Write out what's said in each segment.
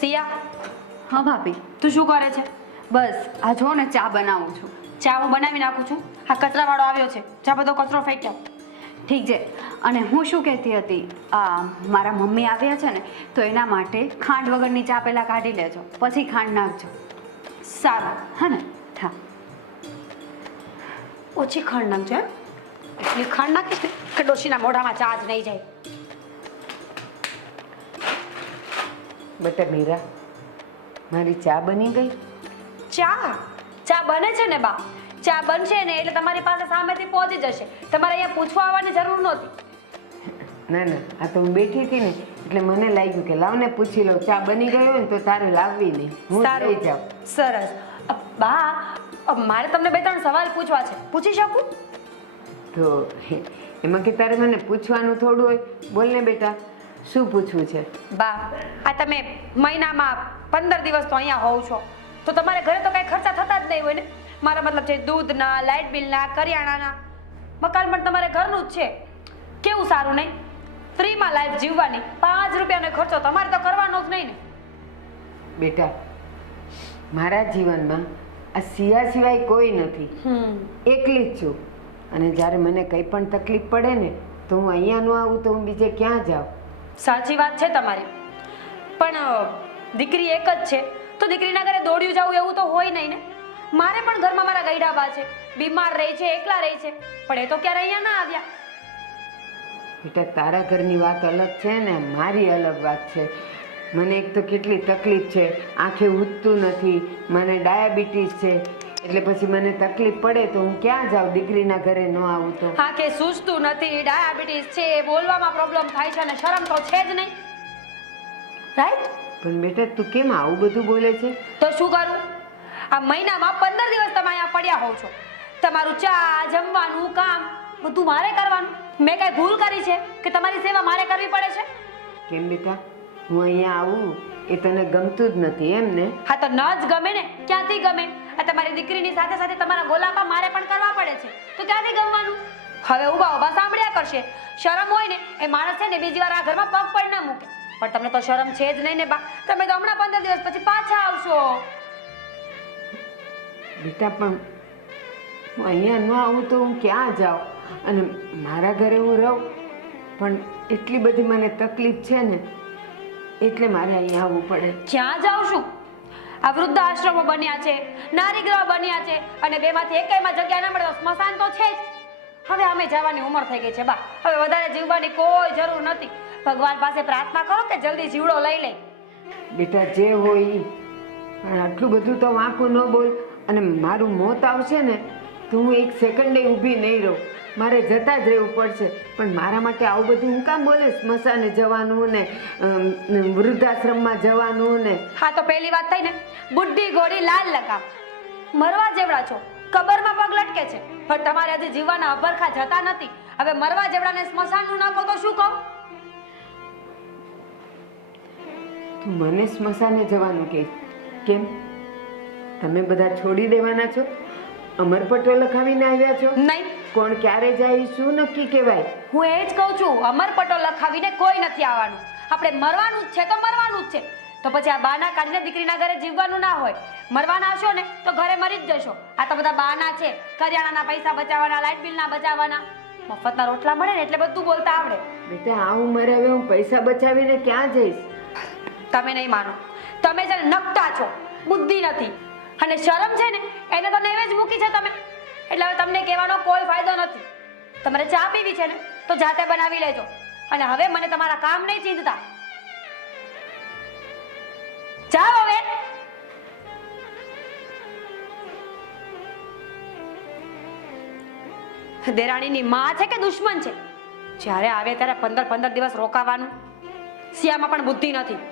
સિયા, હા ભાભી. તું શું કરે છે? બસ આ જો ને ચા બનાવું છું. ચા હું બનાવી નાખું છું. આ કચરાવાળો આવ્યો છે, ચા બધો કચરો ફેંક્યો. ઠીક છે. અને હું શું કહેતી હતી, મારા મમ્મી આવ્યા છે ને, તો એના માટે ખાંડ વગરની ચા પહેલાં કાઢી લેજો, પછી ખાંડ નાખજો. સારું. હા ને? હા. ઓછી ખાંડ નાખજો. એટલી ખાંડ નાખીશ ને કે ડોશીના મોઢામાં ચા જ નહીં જાય. બેટા મીરા, મારી ચા બની ગઈ? ચા બને છે ને બા. ચા બનશે ને એટલે તમારી પાસે સામેથી પહોંચી જશે. તમારે અહીંયા પૂછવા આવવાની જરૂર નહોતી. ના ના, આ તો હું બેઠી હતી ને એટલે મને લાગ્યું કે લાવને પૂછી લઉં, ચા બની ગઈ હોય ને તો તારે લાવવી નહીં, હું લઈ જાઉં. સરસ. બા, મારે તમને 2-3 સવાલ પૂછવા છે, પૂછી શકું? તો એમાં કે તારે મને પૂછવાનું થોડું હોય? બોલ ને બેટા, શું પૂછવું છે? બા, આ તમે મહિનામાં 15 દિવસ તો અહીંયા હોવ છો, તો તમારે ઘરે તો કઈ ખર્ચા થતા જ નહીં હોય ને? મારા મતલબ છે દૂધના, લાઇટ બિલના, કરિયાણાના. મકાન પણ તમારે ઘરનું જ છે. કેવું સારું નહીં? ફ્રીમાં લાઈફ જીવવાની. 5 રૂપિયાનો ખર્ચો તમારે તો કરવાનો જ નહીં ને. બેટા, મારા જીવનમાં આ સિયા સિવાય કોઈ નથી, એકલી જ છું. અને જ્યારે મને કંઈ પણ તકલીફ પડે ને તો હું અહીંયા ન આવું તો હું બીજે ક્યાં જાઉં? સાચી વાત છે તમારી, પણ દીકરી એક જ છે તો દીકરીના ઘરે દોડ્યું જવું એવું તો હોય નહીં ને. મારે પણ ઘરમાં મારા ગઈડા બા છે, બીમાર રહે છે, એકલા રહે છે, પણ એ તો ક્યારે અહીંયા ના આવ્યા. બેટા, તારા ઘરની વાત અલગ છે ને મારી અલગ વાત છે. મને એક તો કેટલી તકલીફ છે, આંખે ઉઠતું નથી, મને ડાયાબિટીસ છે, એટલે પછી મને તકલીફ પડે તો હું ક્યાં જાઉં? દીકરીના ઘરે ન આવું તો? હા, કે સૂઝતું નથી, ડાયાબિટીસ છે, બોલવામાં પ્રોબ્લેમ થાય છે અને શરમ તો છે જ નહીં. રાઈટ? પણ બેટા, તું કેમ આવું બધું બોલે છે? તો શું કરું? આ મહિનામાં 15 દિવસ તમે અહીંયા પડ્યા હોવ છો. તમારું ચા, જમવાનું, કામ બધું મારે કરવાનું. મેં કઈ ભૂલ કરી છે કે તમારી સેવા મારે કરવી પડે છે? કેમ બેટા, હું અહીંયા આવું એ તને ગમતું જ નથી એમ ને? હા, તો ન જ ગમે ને, ક્યાંથી ગમે? આ તમારી દીકરીની સાથે સાથે તમારા ગોલાપા મારે પણ કરવા પડે છે, તો ક્યાંથી ગમવાનું? હવે ઊભા સાંભળ્યા કરશે. શરમ હોય ને એ માણસ છે ને બીજી વાર આ ઘરમાં પગ પણ ના મૂકે. પણ તમને તો શરમ છે જ નહીં ને બા. તમે તો હમણાં 15 દિવસ પછી પાછા આવશો. બેટા, પણ હું અહીંયા ન આવું તો હું ક્યાં જાઉં? અને મારા ઘરે હું રહું પણ એટલી બધી મને તકલીફ છે ને એટલે મારે અહીંયા આવવું પડે. ક્યાં જાઉં છું? આ વૃદ્ધ આશ્રમો બન્યા છે, નારીગૃહ બન્યા છે, અને બેમાંથી એકેયમાં જગ્યા ન મળે તો સ્મશાન તો છે જ. હવે અમે જવાની ઉંમર થઈ ગઈ છે બા. હવે વધારે જીવવાની કોઈ જરૂર નથી. ભગવાન પાસે પ્રાર્થના કરો કે જલ્દી જીવડો લઈ લે. બેટા, જે હોય ઈ, પણ આટલું બધું તો વાંકું ન બોલ. અને મારું મોત આવશે ને તો હું એક સેકન્ડે ઊભી નહીં રહું, મારે જતા જ રહેવું પડશે. પણ મારા માટે આવું બધું હું કામ બોલે? સ્મશાને જવાનું ને વૃદ્ધાશ્રમમાં જવાનું ને. હા, તો પહેલી વાત થઈ ને, બુઢી ઘોડી લાલ લગામ. મરવા જેવડા છો, કબરમાં પગ લટકે છે, પણ તમારે હજી જીવવાના અભરખા જતા નથી. હવે મરવા જેવડાને સ્મશાનનું નાખો તો શું કહું? તું મને સ્મશાને જવાનું કે કેમ? તમે બધા છોડી દેવાના છો? અમરપટ્ટો લખાવીને આવ્યા છો? નહીં. કોણ ક્યારે જાય શું નક્કી કહેવાય? હું એ જ કહું છું, અમરપટ્ટો લખાવીને કોઈ નથી આવવાનું. આપણે મરવાનું જ છે તો મરવાનું જ છે. તો પછી આ બાના કાઢીને દીકરીના ઘરે જીવવાનું ના હોય. મરવાના હશો ને તો ઘરે મરી જ જશો. આ તો બધા બાના છે, કરિયાણાના પૈસા બચાવવાના, લાઇટ બિલના બચાવવાના. મફતના રોટલા મળે ને એટલે બધું બોલતા આવડે. બેટા, આ ઉંમરે હવે હું પૈસા બચાવીને ક્યાં જઈશ? તમે નહીં માનો, તમે છે ને નકટા છો, બુદ્ધિ નથી. અને શરમ છે ને એને તો નેવે જ મૂકી છે તમે. એટલે હવે તમને કહેવાનો કોઈ ફાયદો નથી. તમારે ચા પીવી છે ને તો જાતે બનાવી લેજો. અને હવે મને તમારા કામ નહીં ચીંધતા. જાઓ હવે. દેરાણીની માં છે કે દુશ્મન છે? જ્યારે આવે ત્યારે 15 દિવસ રોકાવાનું. સિયામાં પણ બુદ્ધિ નથી.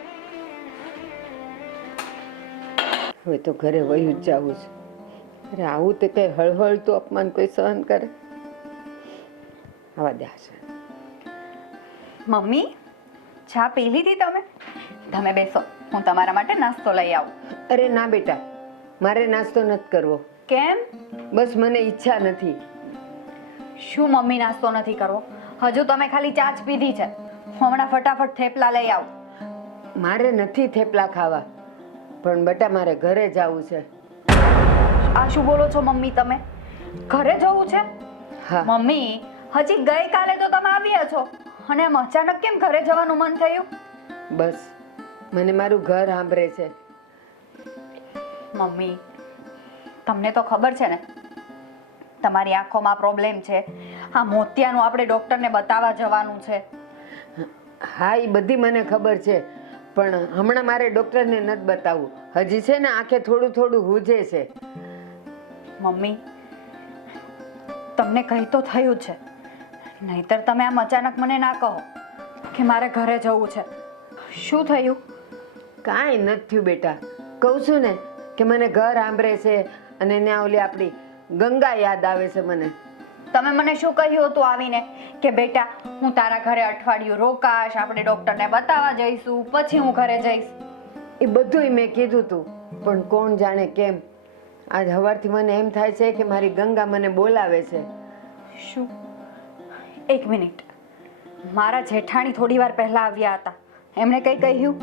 હવે તો ઘરે વયું જ જવું છે. અરે આવું તે કઈ હળહળતું અપમાન કોઈ સહન કરે? આવા દે. મમ્મી, ચા પી લીધી તમે? તમે બેસો, હું તમારા માટે નાસ્તો લઈ આવું. અરે ના બેટા, મારે નાસ્તો નથી કરવો. કેમ? બસ મને ઈચ્છા નથી. શું મમ્મી, નાસ્તો નથી કરવો? હજુ તમે ખાલી ચા જ પીધી છે. હું હમણાં ફટાફટ થેપલા લઈ આવું. મારે નથી થેપલા ખાવા, પણ બેટા મારે ઘરે જવું છે. આ શું બોલો છો મમ્મી તમે? ઘરે જવું છે? હા. મમ્મી, હજી ગઈકાલે તો તમે આવ્યા છો અને આમ અચાનક કેમ ઘરે જવાનું મન થયું? બસ મને મારું ઘર સાંભળે છે. મમ્મી, તમને તો ખબર છે ને તમારી આંખોમાં પ્રોબ્લેમ છે. આ મોતિયાનું આપણે ડૉક્ટરને બતાવવા જવાનું છે. હા, એ બધી મને ખબર છે, પણ હમણાં મારે ડૉક્ટરને નથી બતાવવું. હજી છે ને આંખે થોડું થોડું હુજે છે. મમ્મી, તમને કહી તો થયું છે, નહીતર તમે આમ અચાનક મને ના કહો કે મારે ઘરે જવું છે. શું થયું? કાંઈ નથી થયું બેટા. કહું છું ને કે મને ઘર સાંભળે છે અને ત્યાં ઓલી આપણી ગંગા યાદ આવે છે મને. તમે મને શું કહ્યું હતું આવીને કે બેટા હું તારા ઘરે અઠવાડિયું રોકાશ, આપણે ડૉક્ટરને બતાવવા જઈશું, પછી હું ઘરે જઈશ. એ બધુંય મેં કીધું તું, પણ કોણ જાણે કેમ આજ સવારથી મને એમ થાય છે કે મારી ગંગા મને બોલાવે છે. શું? એક મિનિટ, મારા જેઠાણી થોડી વાર પહેલા આવ્યા હતા, એમણે કંઈ કહ્યું?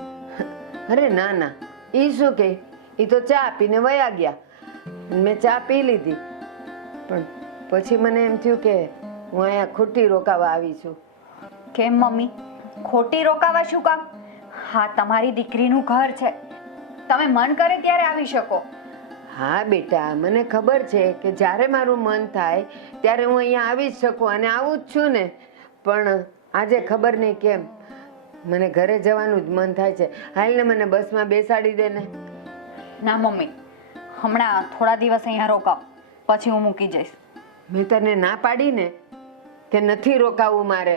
અરે ના ના, એ શું કે, એ તો ચા પીને વયા ગયા. મેં ચા પી લીધી, પણ પછી મને એમ થયું કે હું અહીંયા ખોટી રોકાવા આવી છું. કેમ મમ્મી, ખોટી રોકાવા શું કામ? હા, તમારી દીકરીનું ઘર છે, તમે મન કરે ત્યારે આવી શકો. હા બેટા, મને ખબર છે કે જ્યારે મારું મન થાય ત્યારે હું અહીંયા આવી જ શકું અને આવું જ છું ને, પણ આજે ખબર નહીં કેમ મને ઘરે જવાનું જ મન થાય છે. હાલ ને મને બસમાં બેસાડી દે ને. ના મમ્મી, હમણાં થોડા દિવસ અહીંયા રોકાવ, પછી હું મૂકી જઈશ. મેં તને ના પાડી ને કે નથી રોકાવું મારે,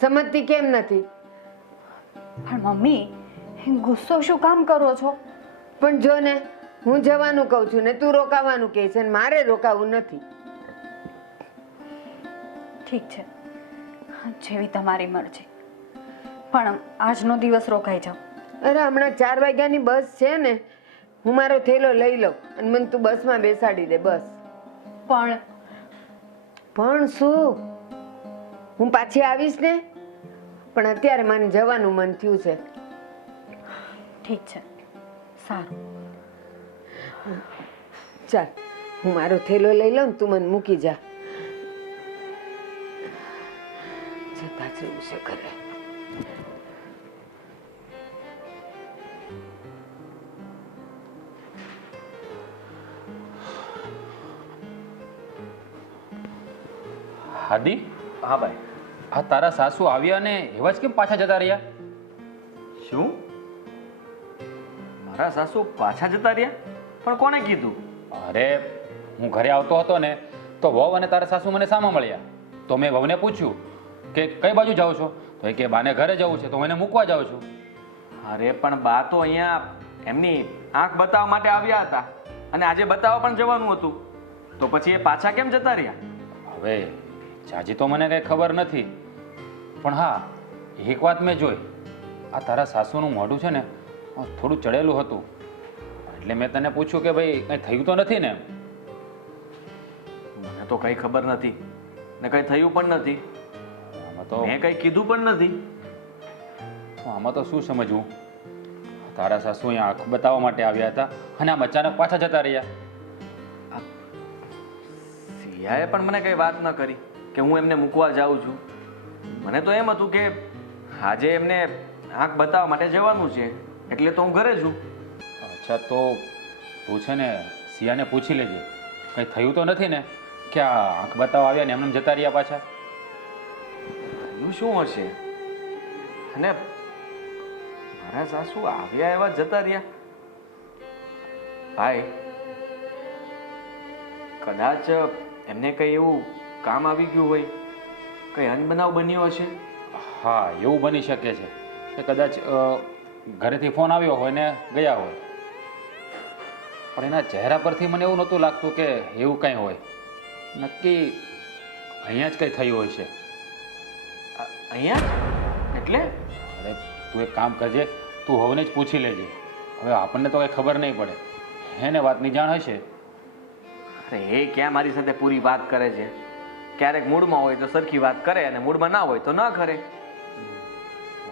સમજતી કેમ નથી? પણ મમ્મી, ગુસ્સો શું કામ કરો છો? પણ જો ને, હું જવાનું કહું છું ને તું રોકાવાનું કહે છે, મારે રોકાવું નથી. ઠીક છે, જેવી તમારી મરજી, પણ આજનો દિવસ રોકાઈ જાઓ. અરે હમણાં 4 વાગ્યાની બસ છે ને, હું મારો થેલો લઈ લઉં અને મને તું બસમાં બેસાડી દે બસ. પણ શું? હું પાછી આવીશ ને, પણ અત્યારે મને જવાનું મન થયું છે. ઠીક છે, સારું. ચાલ, હું મારો થેલો લઈ લઉં, તું મને મૂકી જા. જતા જ રહેવું છે ઘરે. હાદી, હા ભાઈ. આ તારા સાસુ આવ્યા ને એવા જ કેમ પાછા જતા રહ્યા? શું? મારા સાસુ પાછા જતા રહ્યા? પણ કોણે કીધું? અરે, હું ઘરે આવતો હતો ને તો વહુ અને તારા સાસુ મને સામે મળ્યા. તો મેં વહુને પૂછ્યું કે કઈ બાજુ જાઓ છો? તો એ કે બાને ઘરે જવું છે, તો હું એને મૂકવા જાઉં છું. અરે પણ બા તો અહીંયા એમની આંખ બતાવવા માટે આવ્યા હતા અને આજે બતાવવા પણ જવાનું હતું, તો પછી એ પાછા કેમ જતા રહ્યા? હવે જાજી તો મને કંઈ ખબર નથી, પણ હા, એક વાત મેં જોઈ. આ તારા સાસુનું મોઢું છે ને થોડું ચડેલું હતું, એટલે મેં તને પૂછ્યું કે ભાઈ કંઈ થયું તો નથી ને? મને તો કંઈ ખબર નથી ને કંઈ થયું પણ નથી. આમાં તો મેં કંઈ કીધું પણ નથી. આમાં તો શું સમજવું? તારા સાસુ અહીંયા આંખ બતાવવા માટે આવ્યા હતા અને આમ અચાનક પાછા જતા રહ્યા. સિયાએ પણ મને કંઈ વાત ન કરી કે હું એમને મૂકવા જાઉં છું. મને તો એમ હતું કે આજે એમને આંખ બતાવવા માટે જવાનું છે, એટલે તો હું ઘરે છું. અચ્છા, તો તું છે ને સિયાને પૂછી લેજે, કંઈ થયું તો નથી ને કે આ આંખ બતાવવા આવ્યા ને એમને જતા રહ્યા પાછા? એનું શું હશે? અને મારા સાસુ આવ્યા એવા જતા રહ્યા? ભાઈ, કદાચ એમને કંઈ એવું કામ આવી ગયું હોય, કંઈ અનબનાવ બન્યો હશે. હા, એવું બની શકે છે કે કદાચ ઘરેથી ફોન આવ્યો હોય ને ગયા હોય, પણ એના ચહેરા પરથી મને એવું નહોતું લાગતું કે એવું કંઈ હોય. નક્કી અહીંયા જ કંઈ થયું હોય છે. અહીંયા એટલે? અરે તું એક કામ કરજે, તું હોવને જ પૂછી લેજે. હવે આપણને તો કંઈ ખબર નહીં પડે, એને વાતની જાણ હશે. અરે એ ક્યાં મારી સાથે પૂરી વાત કરે છે? ક્યારેક મૂડમાં હોય તો સરખી વાત કરે અને મૂડમાં ના હોય તો ન કરે.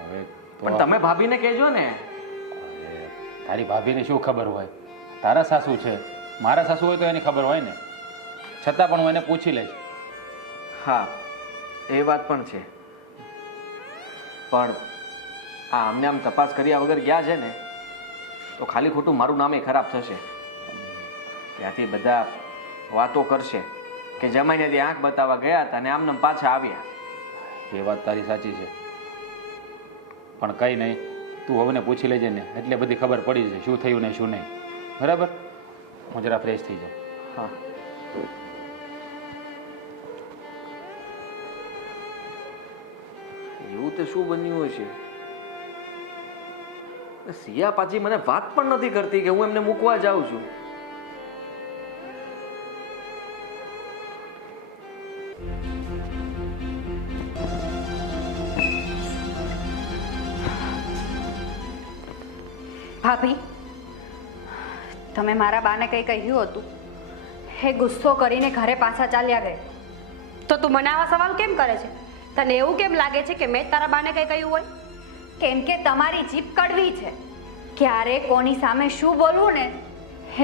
હવે પણ તમે ભાભીને કહેજો ને તારી ભાભીને શું ખબર હોય? તારા સાસુ છે, મારા સાસુ હોય તો એની ખબર હોય ને. છતાં પણ હું એને પૂછી લઈશ. હા, એ વાત પણ છે. પણ આ આમને આમ તપાસ કર્યા વગર ગયા છે ને તો ખાલી ખોટું મારું નામે ખરાબ થશે. ત્યાંથી બધા વાતો કરશે કે જમાઈને ત્યાં આંખ બતાવવા ગયા હતા અને આમને આમ પાછા આવ્યા. એ વાત તારી સાચી છે, પણ કંઈ નહીં, તું હવને પૂછી લેજે ને એટલે બધી ખબર પડી જશે શું થયું ને શું નહીં. બરાબર? હું જરા ફ્રેશ થઈ જાઉં. હા, એવું તે શું બન્યું હશે? સિયા પાછી મને વાત પણ નથી કરતી કે હું એમને મૂકવા જાઉં છું. ભાભી, તમે મારા બાને કંઈ કહ્યું હતું, એ ગુસ્સો કરીને ઘરે પાછા ચાલ્યા ગયા. તો તું મને આવા સવાલ કેમ કરે છે? તને એવું કેમ લાગે છે કે મેં જ તારા બાને કંઈ કહ્યું હોય? કેમ કે તમારી જીભ કડવી છે. ક્યારે કોની સામે શું બોલવું ને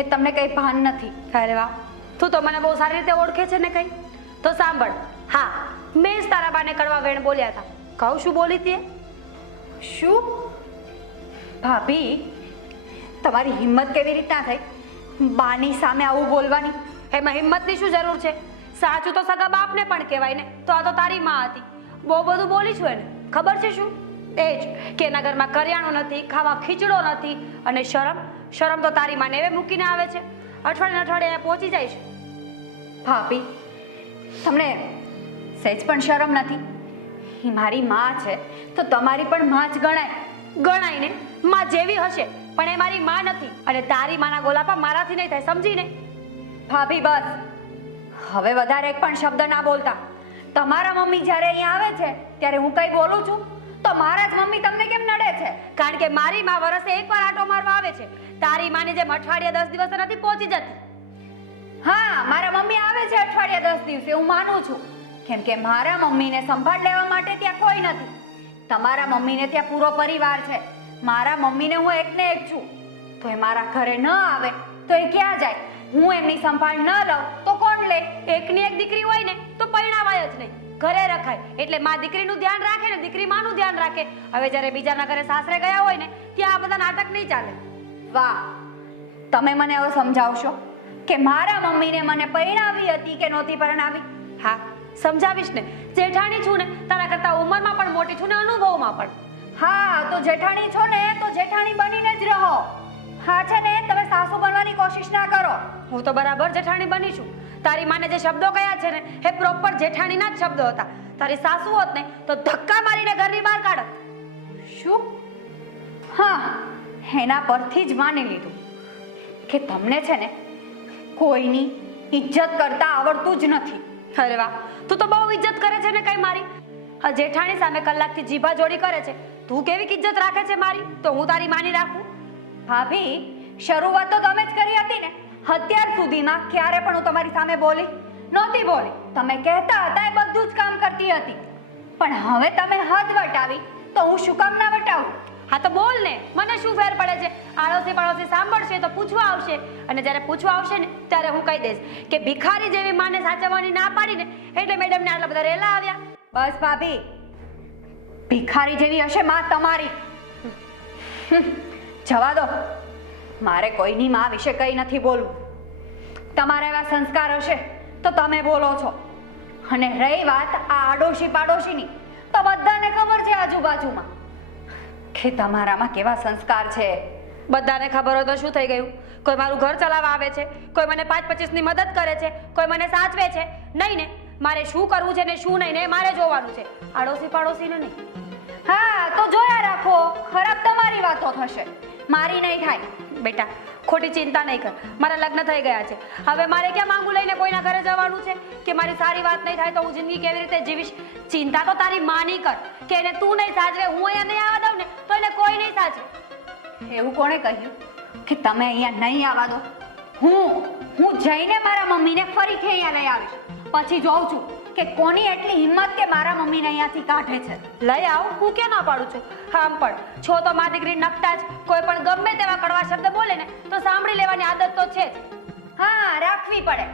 એ તમને કંઈ ભાન નથી. અરે વાહ, તું તો મને બહુ સારી રીતે ઓળખે છે ને કંઈ. તો સાંભળ, હા, મેં જ તારા બાને કડવા વેણ બોલ્યા હતા. કહું શું બોલી હતી એ? શું? ભાભી, તમારી હિંમત કેવી રીતના થઈ બાની સામે આવું બોલવાની? એમાં હિંમતની શું જરૂર છે? સાચું તો સગા બાપને પણ કહેવાય ને. તો આ તો તારી માં હતી. બહુ બધું બોલી છું એને. ખબર છે શું? એ જ કે એના ઘરમાં કરિયાણું નથી, ખાવા ખીચડો નથી, અને શરમ તો તારી માને એવે મૂકીને આવે છે. અઠવાડિયે પહોંચી જાય છે. ભાભી, તમને સહેજ પણ શરમ નથી? એ મારી માં છે તો તમારી પણ માં જ ગણાય ને. માં જેવી હશે પણ એ મારી માં નથી. અને તારી માના ગોલાપા મારાથી નહીં થાય, સમજીને? ભાભી બસ, હવે વધારે એક પણ શબ્દ ના બોલતા. તમારા મમ્મી જ્યારે અહીંયા આવે છે ત્યારે હું કંઈ બોલું છું તો મારા જ મમ્મી તમને કેમ નડે છે? કારણ કે મારી માં વરસે એકવાર આંટો મારવા આવે છે. તારી માની જેમ અઠવાડિયે 10 દિવસે નથી પહોંચી જતી. હા, મારા મમ્મી આવે છે અઠવાડિયા 10 દિવસે, હું માનું છું. કેમ કે મારા મમ્મીને સંભાળ લેવા માટે ત્યાં કોઈ નથી. તમારા મમ્મીને ત્યાં પૂરો પરિવાર છે. મારા મમ્મીને હું એકને એક છું. તો એ મારા ઘરે ન આવે તો એ ક્યાં જાય? હું એમની સંભાળ ન લઉં તો કોણ લે? એકની એક દીકરી હોય ને તો પરણાવાય જ નહીં, ઘરે રખાય. એટલે માં દીકરીનું ધ્યાન રાખે ને દીકરી માનું ધ્યાન રાખે. હવે જ્યારે બીજાના ઘરે સાસરે ગયા હોય ને ત્યાં આ બધા નાટક નહીં ચાલે. વાહ, તમે મને હવે સમજાવશો કે મારા મમ્મીને મને પરણાવી હતી કે નહોતી પરણાવી? હા, સમજાવીશ ને. જેઠાણી છું ને, તારા કરતા ઉંમરમાં પણ મોટી છું ને અનુભવમાં પણ. હા, તો જેઠાણી છો ને તો જેઠાણી બનીને જ રહો. હા છે ને, તમે સાસુ બનવાની કોશિશ ના કરો. હું તો બરાબર જેઠાણી બની છું. તારી માને જે શબ્દો કયા છે ને એ પ્રોપર જેઠાણીના જ શબ્દો હતા. તારી સાસુ હોત ને તો ધક્કા મારીને ઘરની બહાર કાઢત. શું? હા, એના પરથી જ માની લીધું કે તમને છે ને કોઈની ઇજ્જત કરતા આવડતું જ નથી. અરે વાહ, તું તો બહુ ઇજ્જત કરે છે ને કઈ મારી. આ જેઠાણી સામે કલાકથી જીભા જોડી કરે છે. તું કેવી ઇજ્જત રાખે છે મારી, તો હું તારી માની રાખું? ભાભી, શરૂઆત તો તમે જ કરી હતી ને. અત્યાર સુધીમાં ક્યારે પણ હું તમારી સામે બોલી નહોતી? બોલી. તમે કહેતા હતા એ બધું જ કામ કરતી હતી. પણ હવે તમે હદ વટાવી તો હું શું કામ ના વટાવું? હા તો બોલ ને, મને શું ફેર પડે છે? આડોશી પાડોશી સાંભળશે તો પૂછવા આવશે, અને જ્યારે પૂછવા આવશે ને ત્યારે હું કહી દઈશ કે ભિખારી જેવી માને સાચવવાની ના પાડીને એટલે મેડમને આટલા બધા રેલા આવ્યા. બસ ભાભી, ભિખારી જેવી હશે માં તમારી. જવા દો, મારે કોઈની માં વિશે કંઈ નથી બોલવું. તમારા એવા સંસ્કાર હશે તો તમે બોલો છો. અને રહી વાત આ આડોશી પાડોશીની, તો બધાને ખબર છે આજુબાજુમાં કે તમારામાં કેવા સંસ્કાર છે. બધાને ખબર હોય તો શું થઈ ગયું? કોઈ મારું ઘર ચલાવવા આવે છે, કોઈ મને 5-25 ની મદદ કરે છે, કોઈ મને સાચવે છે. નહીં ને, મારે શું કરવું છે ને શું નહીં ને મારે જોવાનું છે, આડોશી પાડોશીને નહીં. હા, તો જોયા રાખો, ખરાબ તમારી વાતો થશે, મારી નહીં થાય. બેટા, ખોટી ચિંતા નહીં કર. મારા લગ્ન થઈ ગયા છે. હવે મારે ક્યાં માંગુ લઈને કોઈના ઘરે જવાનું છે કે મારી સારી વાત નહીં થાય તો હું જિંદગી કેવી રીતે જીવીશ? ચિંતા તો તારી માની કર કે એને તું નહીં સાચવે, હું અહીંયા નહીં આવવા દઉં ને તો એને કોઈ નહીં સાચવે. એવું કોણે કહ્યું કે તમે અહીંયા નહીં આવવા દો? હું જઈને મારા મમ્મીને ફરીથી અહીંયા લઈ આવીશ. પછી જોઉં છું કે કોની એટલી હિંમત કે મારા મમ્મીને અહીંયાથી કાઢે છે. લઈ આવ, હું ક્યાં ના પાડું છું. હા પણ છો તો મા દીકરી નકટા જ. કોઈ પણ ગમે તેવા કડવા શબ્દ બોલે ને તો સાંભળી લેવાની આદત તો છે જ. હા, રાખવી પડે.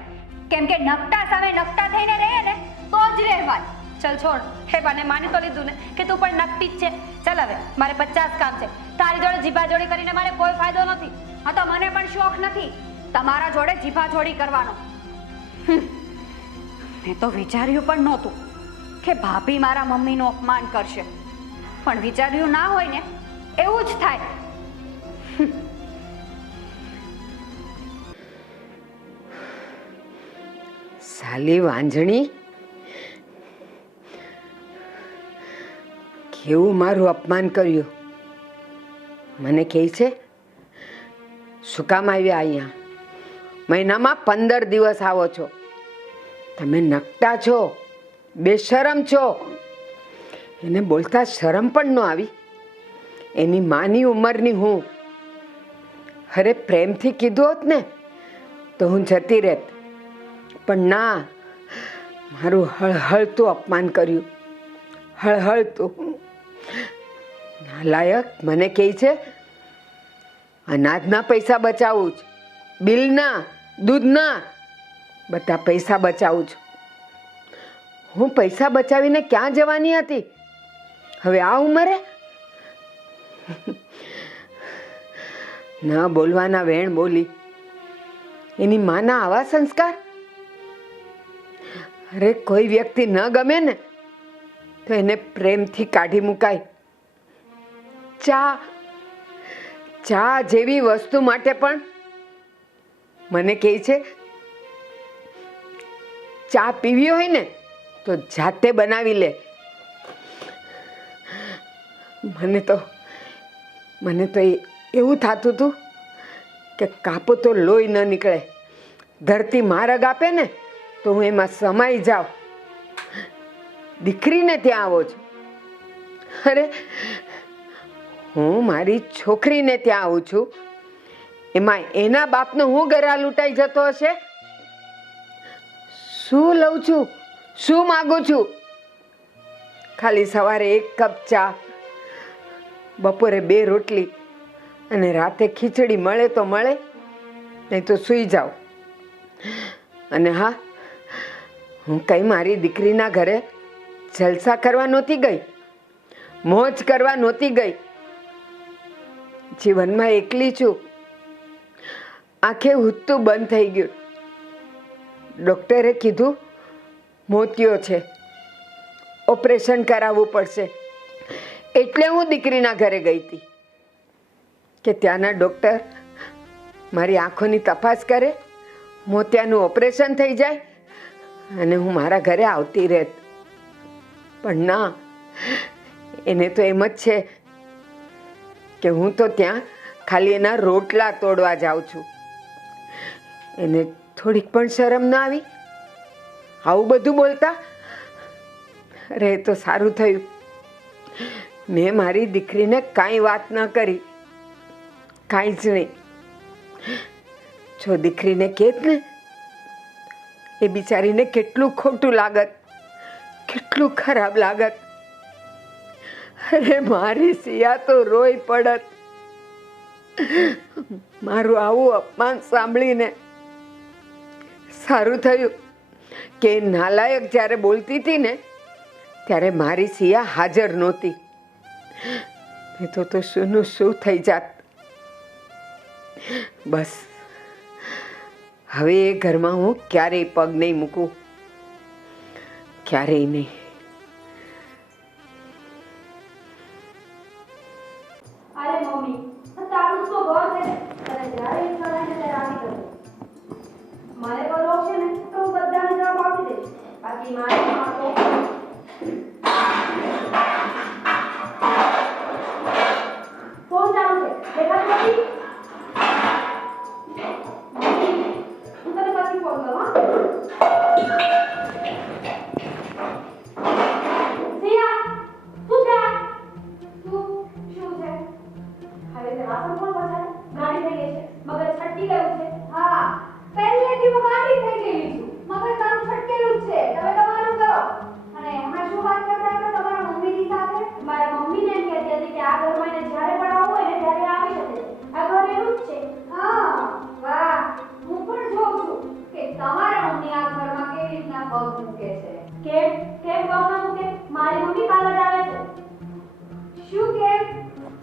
કેમ કે નકટા સામે નકટા થઈને રહે ને તો જ રહેવાય. ચલ છોડ, હે બાને માની તો લીધું ને કે તું પણ નકટી જ છે. ચાલ હવે મારે 50 કામ છે. તારી જોડે જીભાજોડી કરીને મારે કોઈ ફાયદો નથી. હા, તો મને પણ શોખ નથી તમારા જોડે જીભાજોડી કરવાનો. મેં તો વિચાર્યું પણ નહોતું કે ભાભી મારા મમ્મીનું અપમાન કરશે, પણ વિચાર્યું ના હોય ને એવું જ થાય. સાલી વાંજણી, કેવું મારું અપમાન કર્યું. મને કહે છે શું કામ આવ્યા અહીંયા? મહિનામાં 15 દિવસ આવો છો. તમે નકટા છો, બેશરમ છો. એને બોલતા શરમ પણ ન આવી. એની માની ઉંમરની હું. અરે પ્રેમથી કીધું હોત ને તો હું જતી રહેત, પણ ના, મારું હળહળતું અપમાન કર્યું. હળહળતું. નાલાયક. મને કહે છે અનાજના પૈસા બચાવું છું, બિલના, દૂધના, બધા પૈસા બચાવું છું. હું પૈસા બચાવીને ક્યાં જવાની હતી હવે આ ઉંમરે? ન બોલવાના વેણ બોલી. એની માના આવા સંસ્કાર. અરે કોઈ વ્યક્તિ ન ગમે ને તો એને પ્રેમથી કાઢી મુકાય. ચા જેવી વસ્તુ માટે પણ મને કહે છે ચા પીવી હોય ને તો જાતે બનાવી લે. મને તો એવું થતું હતું કે કાપો તો લોહી ન નીકળે. ધરતી મારગ આપે ને તો હું એમાં સમાઈ જાઉં. દીકરીને ત્યાં આવો છો. અરે હું મારી છોકરીને ત્યાં આવું છું, એમાં એના બાપનો હું ગરા લૂંટાઈ જતો હશે? શું લઉં છું, શું માગું છું? ખાલી સવારે 1 કપ ચા, બપોરે 2 રોટલી અને રાતે ખીચડી મળે તો મળે, નહીં તો સૂઈ જાઓ. અને હા, હું કઈ મારી દીકરીના ઘરે જલસા કરવા નહોતી ગઈ, મોજ કરવા નહોતી ગઈ. જીવનમાં એકલી છું. આંખે ઉઠતું બંધ થઈ ગયું. ડૉક્ટરે કીધું મોતિયો છે, ઓપરેશન કરાવવું પડશે. એટલે હું દીકરીના ઘરે ગઈ હતી કે ત્યાંના ડૉક્ટર મારી આંખોની તપાસ કરે, મોતિયાનું ઓપરેશન થઈ જાય અને હું મારા ઘરે આવતી રહેત. પણ ના, એને તો એમ જ છે કે હું તો ત્યાં ખાલી એના રોટલા તોડવા જાઉં છું. એને થોડીક પણ શરમ ના આવી આવું બધું બોલતા? અરે તો સારું થયું મેં મારી દીકરીને કાંઈ વાત ન કરી, કાંઈ જ નહીં. જો દીકરીને કહેત ને એ બિચારીને કેટલું ખોટું લાગત, કેટલું ખરાબ લાગત. અરે મારી સિયા તો રોઈ પડત. મારું આવું અપમાન સાંભળીને સારું થયું કે નાલાયક જ્યારે બોલતી હતી ને ત્યારે મારી સિયા હાજર નહોતી. નહીં તો શુંનું શું થઈ જાત. બસ હવે એ ઘરમાં હું ક્યારેય પગ નહીં મૂકું, ક્યારેય નહીં. અરે મમ્મી, તારું તો ઘર છે ને, અને જ્યારે ઈચ્છા થાય ને ત્યારે આવી જજો. મને કોઈ રોકશે ને તો હું બધાને જવાબ આપી દઈશ. બાકી મારે માં તો ફોન ચાલુ છે, દેખાતું નથી? હું તને પછી ફોન કરું. હા સિયા, શું છે? શું છે? હવે તે વાસણ કોણ પછાડે? ગાડી થઈ ગઈ છે, મગજ છટકી ગયું છે. હા, પહેલેથી હું ગાડી થઈ ગઈ છું. મગજ તારું છટકેલું જ છે. તમે તમારું કરો.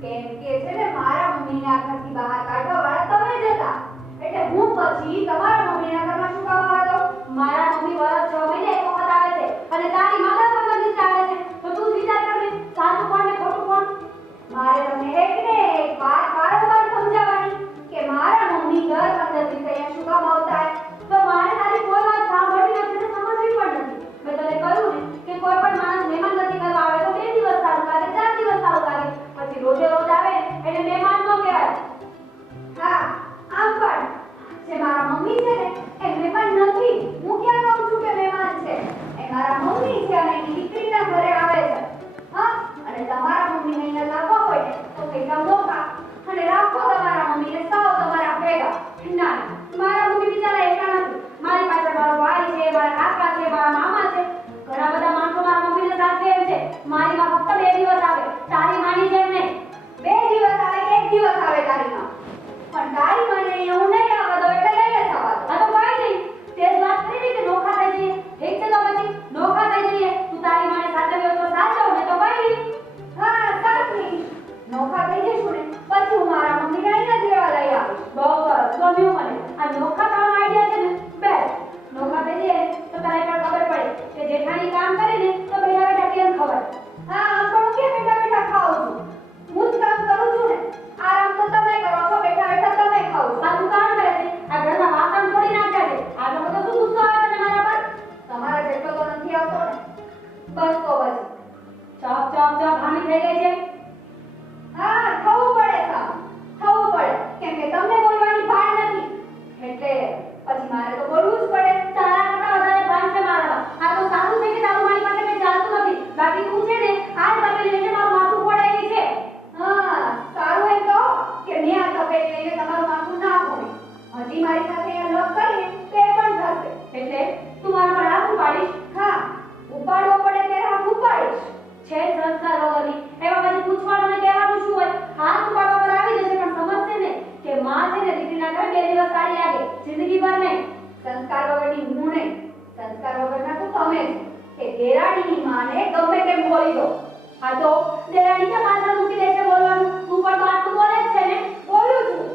કેમ કે છે ને મારા મમ્મીને આ ઘરથી બહાર કાઢવા વાળા તમે જ હતા. એટલે હું પછી તમારા મમ્મીના ઘરમાં શું કામ આવવા દઉં? મારા મમ્મી વર્ષ 6 મહિને એક વખત આવે છે અને તારી માતા 15 દિવસે આવે છે. તો તું જ વિચાર કર ને, સાચું કોણ ને ખોટું કોણ? મારે તમને એક ને એક વાત વારંવાર સમજાવવાની કે મારા મમ્મી દર 15 દિવસે અહીંયા શું કામ આવતા હોય. તો મારે તારી કોઈ વાત સાંભળવી નથી ને સમજવી પણ નથી. મેં તને કહ્યું ને કે કોઈ પણ માણસ મહેમાનગતિ કરવા આવે તો 2 દિવસ સારું લાગે, 4 દિવસ સારું લાગે, પછી રોજે રોજ આવે એટલે મહેમાન ન કહેવાય. હા, આમ પણ જે મારા મમ્મી છે ને એ મહેમાન નથી. હું ક્યાં કહું છું કે મહેમાન છે? એ મારા મમ્મી છે અને એની દીકરીના ઘરે આવે છે. હા, અને તમારા મમ્મીને અહીંયા લાવવા હોય ને તો કઈકા મોકા અને રાખો તમારા મમ્મીને સાવ તમારા ભેગા. ના, મારા મમ્મી બિચારા એકલા નથી. મારી પાસે મારો ભાઈ છે, મારા કાકા છે, મારા મામા છે. ઘણા બધા માણસો મારા મમ્મીને સાચવે એમ છે. મારી માં ફક્ત 2 દિવસ આવે, તારી માની જેમ નહીં. 2 દિવસ આવે કે 1 દિવસ આવે તારી માં, પણ તારી મને અહીંયા હું નહીં આવવા દઉં એટલે નહીં જ આવવા દઉં. આ તો કોઈ નહીં. તે જ વાત કરી ને કે નોખા થઈ જઈએ. ઠીક છે તો પછી નોખા થઈ જઈએ. તું તારી માને સાચવ્યો તો સાચવ ને તો કોઈ નહીં. હા, સાચી નોખા થઈ જઈશું ને પછી હું મારા મમ્મીને અહીંયા જ રહેવા લઈ આવીશ. બહુ સરસ, ગમ્યું મને. આ નોખા થવાનો આઈડિયા છે ને બેસ્ટ. નોખા થઈ જઈએ તો તને પણ ખબર પડે કે જેઠાણી કામ કરે ને તો બેઠા બેઠા કેમ ખબર. હા, આમ પણ હું કે બેઠા બેઠા ખાઉં છું. હું જ કામ કરું છું ને. આરામ તો તમે કરો છો, બેઠા બેઠા તમે ખાઓ છો. આ તું કામ કરે છે, આ ઘરમાં વાસણ થોડી નાખ્યા છે. આટલો બધો શું ગુસ્સો આવે તને મારા પર? તમારા જેટલો તો નથી આવતો ને. બસ તો પછી. ચપ ચપ ચપ હામી થઈ ગઈ છે. હા, થવું પડે સાહેબ, થવું પડે. કેમ કે તમને બોલવાની ભાન નથી એટલે પછી મારે તો બોલવું જ પડે. તારા કરતા વધારે ભાન છે મારામાં. આ તો સારું છે કે તારું મારી પાસે કંઈ ચાલતું નથી. બાકી તું છે ને આ તપેલી લઈને મારું માથું ફોડાયેલી છે. હા, સારું એમ કહો કે મેં આ તપેલી લઈને તમારું માથું ના ફોડે. હજી મારી સાથે અહીંયા લપ કરીને તો એ પણ થશે. એટલે તું મારા પર હાથ ઉપાડીશ? હા, ઉપાડવો પડે ત્યારે હાથ ઉપાડીશ. છે સંસ્કાર વગરની. એવા પછી પૂછવાનું ને કહેવાનું શું હોય? હાથ ઉપાડવા પર આવી જશે પણ સમજશે ને કે માં છે ને દીકરીના ઘરે 2 દિવસ સારી લાગે, જિંદગીભર નહીં. સંસ્કાર વગરની હું નહીં, સંસ્કાર વગરના તો તમે જ. કે દેરાણીની માને ગમે તેમ બોલી દો. આ તો દેરાણી કે પાછળ મૂકી દે છે બોલવાનું. તું પણ તો આટલું બોલે જ છે ને. બોલું છું.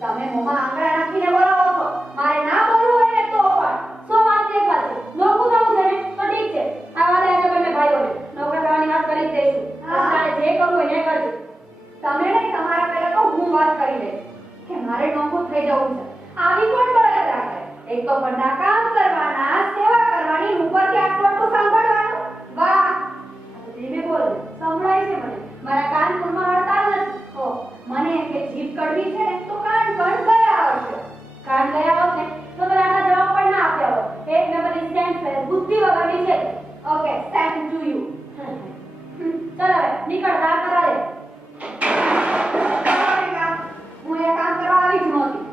તમે મોંમાં આંગળા નાખીને બોલાવો છો. મારે ના બોલવું હોય ને તો પણ. સો વાત એક વાત છે. નોખું થવું છે ને તો ઠીક છે. આ વાલે આજે બંને ભાઈઓને નોકર થવાની વાત કરી જ દઈશું. હા. તારે જે કરવું હોય એ કરજો. તમે નહીં, તમારા પહેલા તો હું વાત કરી લઈશ કે મારે નોખું થઈ જવું છે. આવી કોણ બળતરા કરે? એક તો ઘરના કામ કરવાના, સેવા કરવાની, ઉપરથી આટલું આટલું સાંભળવાનું. વાહ, ધીમે બોલ. સંભળાય છે મને. મારા કાન પૂરમાં હડતાલ નથી. હો, મને એમ કે જીભ કડવી છે ને તો કાન પણ ગયા હશે. કાન ગયા હોત ને તો મેં આના જવાબ પણ ના આપ્યા હોત. એક નંબરની સેન્સ છે, બુદ્ધિ વગરની છે. Okay, same to you. ચાલ હવે નીકળ, રાહ કરા દે. હું એ કામ કરવા આવી જ નહોતી.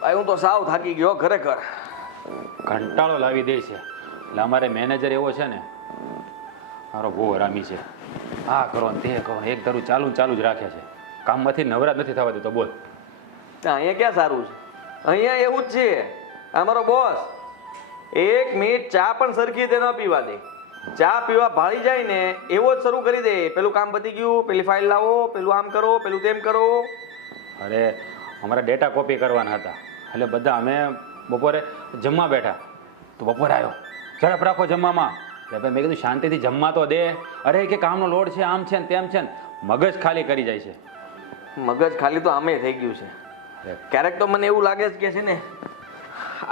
ભાઈ હું તો સાવ થાકી ગયો ખરેખર. ઘંટાળો લાવી દે છે. એટલે અમારે મેનેજર એવો છે ને, મારો બહુ હરામી છે. આ કરો ને તે કરો ને એક ધારું ચાલુ ને ચાલુ જ રાખે છે. કામમાંથી નવરા જ નથી થવા દેતો. બોલ. અહીંયા ક્યાં સારું છે? અહીંયા એવું જ છે. અમારો બોસ 1 મિનિટ ચા પણ સરખી રીતે ન પીવા દે. ચા પીવા ભાળી જાય ને એવો જ શરૂ કરી દે. પેલું કામ પતી ગયું, પેલી ફાઇલ લાવો, પેલું આમ કરો, પેલું તેમ કરો. અરે અમારે ડેટા કોપી કરવાના હતા એટલે બધા અમે બપોરે જમવા બેઠા તો બપોરે આવ્યો ઝડપ રાખો જમવામાં. એટલે ભાઈ મેં કીધું શાંતિથી જમવા તો દે. અરે કે કામનો લોડ છે, આમ છે ને તેમ છે ને, મગજ ખાલી કરી જાય છે. મગજ ખાલી તો આમે થઈ ગયું છે. ક્યારેક તો મને એવું લાગે છે કે છે ને